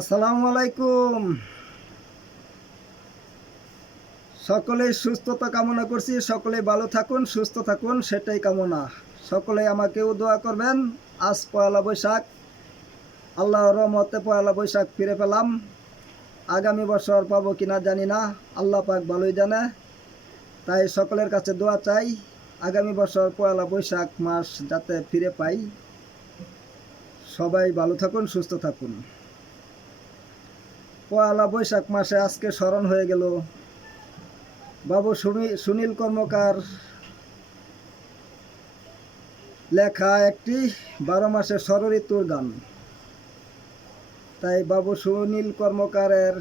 আসসালামু আলাইকুম। সকলেই সুস্থতা কামনা করছি, সকলে ভালো থাকুন, সুস্থ থাকুন, সেটাই কামনা। সকলে আমাকেও দোয়া করবেন। আজ পয়লা বৈশাখ, আল্লাহর রহমতে পয়লা বৈশাখ ফিরে পেলাম। আগামী বছর পাবো কিনা জানি না, আল্লাহ পাক ভালোই জানে। তাই সকলের কাছে দোয়া চাই, আগামী বছর পয়লা বৈশাখ মাস যাতে ফিরে পাই। সবাই ভালো থাকুন, সুস্থ থাকুন। পয়লা বৈশাখ মাসে আজকে স্মরণ হয়ে গেল। বাবু সুনি- সুনীল কর্মকার লেখা একটি বারো মাসের ষড়ঋতুর গান। তাই বাবু সুনীল কর্মকারের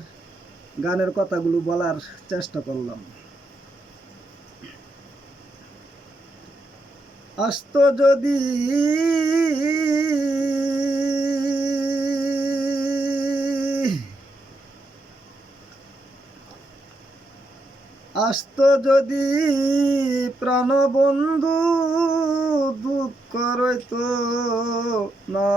গানের কথাগুলো বলার চেষ্টা করলাম। আস্ত যদি আস্ত যদি প্রাণবন্ধু দুঃখ রইত না।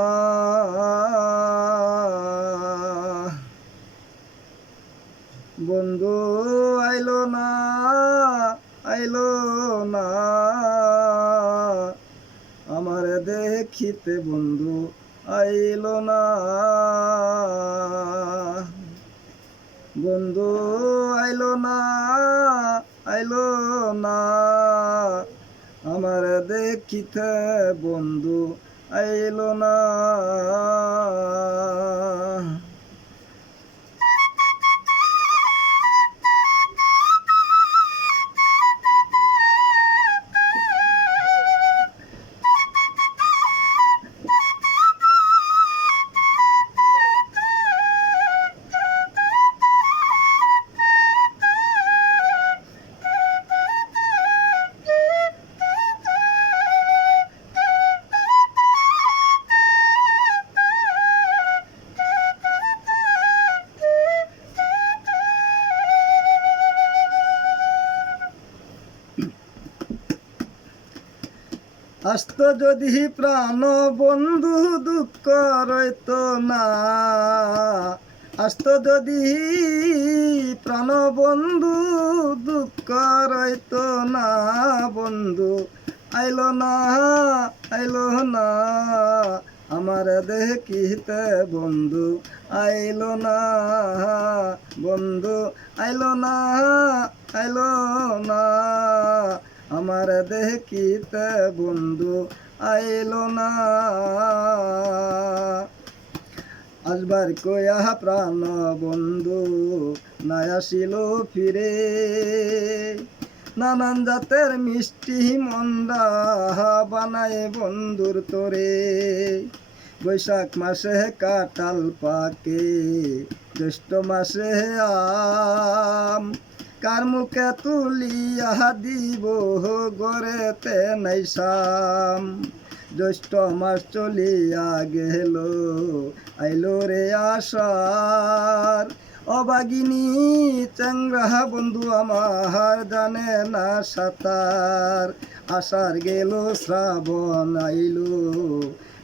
বন্ধু আইলো না আইলো না। আমার দেখিতে বন্ধু আইলো না বন্ধু আইলো না আইলো না আমার দেখিতে বন্ধু আইল না। আস্ত যদি প্রাণ বন্ধু দুঃখ রইত না, আস্ত যদি প্রাণ বন্ধু দুঃখ রইত না বন্ধু, আইল না আইল না, আমার দেখিতে বন্ধু, আইল না, বন্ধু, আইল না আইল না। আমার দেখিতে বন্ধু আইল না। আসবার কয়া প্রাণ বন্ধু নাই আসিল ফিরে। নানান জাতের মিষ্টি মন্দা বানায় বন্ধুর তোরে। বৈশাখ মাসে কাটাল পাকে, জ্যৈষ্ঠ মাসে আম। কার মুখে তুলিয়া দিব গড়েতে নাই শাম জ্যৈষ্ঠ মাস চলিয়া গেল, আইলো রে আসার অবাগিনী চ্যাংরা বন্ধু আমার জানে না সাঁতার। আসার গেল, শ্রাবণ আইলো,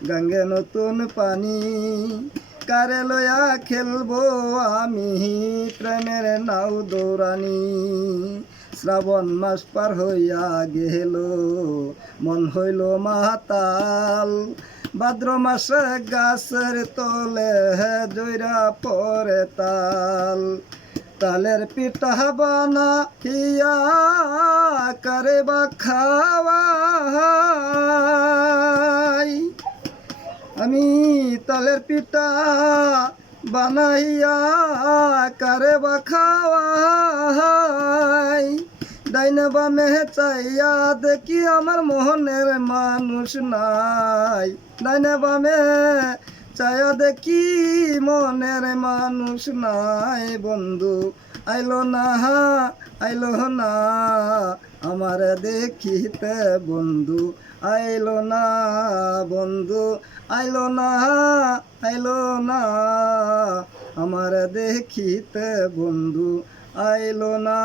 গঙ্গে নতুন পানি। কারে লয়া খেলব আমি। প্রেমের নাও দৌড়ানি। শ্রাবণ মাস পার হইয়া গেল, মন হইল মাতাল। ভাদ্র মাসে গাছের তলে জৈরা পরে তাল। তালের পিঠা বানা হিয়া করে বা খাওয়াই। আমি তালের পিঠা বানাইয়া কারে বা খাওয়াই। ডাইনে বামে চাইয়া দেখি আমার মোহনের মানুষ নাই। ডাইনে বামে চাইয়া দেখি মনের মানুষ নাই বন্ধু। আইলো না আইলো না। আমার দেখিতে বন্ধু আইলো না, বন্ধু আইলো না আইলো না। আমার দেখিতে বন্ধু আইলো না।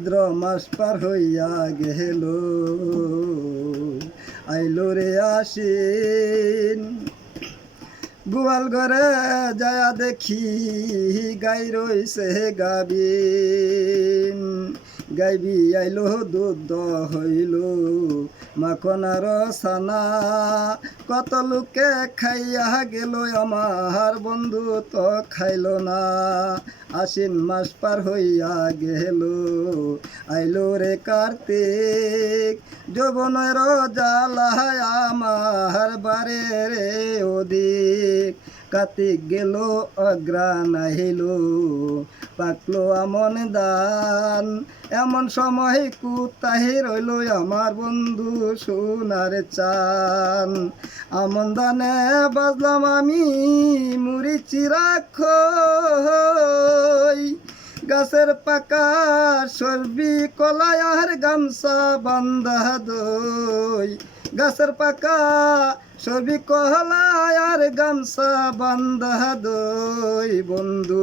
ভাদ্র মাস পার হইয়া গেল। আইলো রে আসিন গোয়াল ঘরে যায় দেখি গাই রইছে গাবিন। গাইবি আইলো দুধ হইল, মাখনার সানা কত লোকে খাইয়া গেল, আমার বন্ধু তো খাইল না। আশ্বিন মাস পার হইয়া গেল। আইলো রে কার্তিক, যৌবনের জ্বালায় আমার বারে রে অধিক। কার্তিক গেল, অগ্রাণ আহিল। পাকলো আমন দান। এমন সময় কুতাহি রইল আমার বন্ধু সোনার চান। আমন দানে বাজলাম আমি মুড়ি চিরাখ গাছের পাকা সর্বি কলায়ার গামছা বান্ধা দই। গাছের পাকা সবি কলায়ার গামছা বান্ধা দই। বন্ধু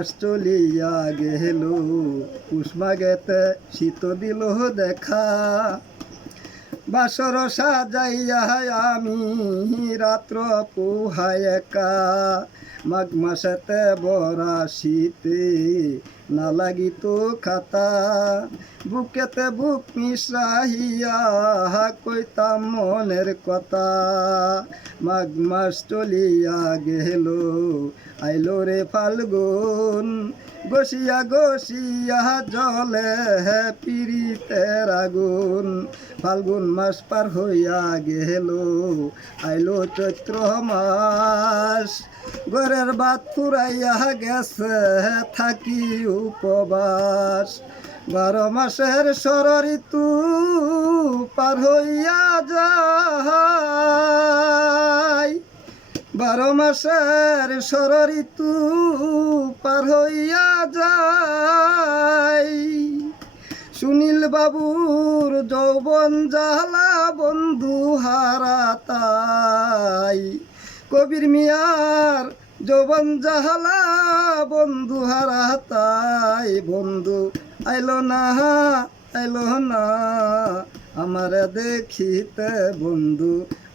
মাস চলিয়া গেল। কুসমা গেতে শীত দিল দেখা। বাসর সাজাইয়া আমি রাত্র পোহায় একা। মাঘ মাসেতে বরা শীতে না লাগিত খাতা। বুকেতে বুক মিশ্রাহিয়া কইতাম মনের কথা। মাঘ মাস চলিয়া গেল আইলো রে ফাল্গুন, গসিয়া গসিয়া জলে পিরিতের আগুন। ফাল্গুন মাস পার হইয়া গেল, আইলো চৈত্র মাস। ঘরের বাদ ফুরাইয়া গেছে থাকি উপবাস। বারো মাসের সর ঋতু পার হইয়া যায় বারো মাসের সর ঋতু পার হইয়া যায়। সুনীল বাবুর যৌবন জালা বন্ধু হারা তাই। কবির মিয়ার যৌবন জাহালা বন্ধু হারা তাই। বন্ধু, আইলো না আইলো না, আমার দেখিতে বন্ধু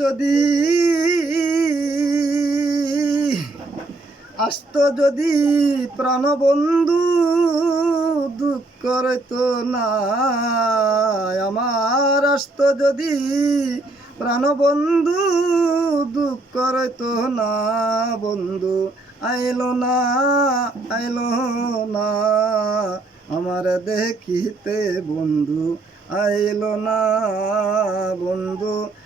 যদি আসতো যদি প্রাণবন্ধু দুঃখ করতো না, আমার আসতো যদি প্রাণবন্ধু দুঃখ করতো না, বন্ধু, আইল না আইল না, আমার দেখিতে বন্ধু, আইল না, বন্ধু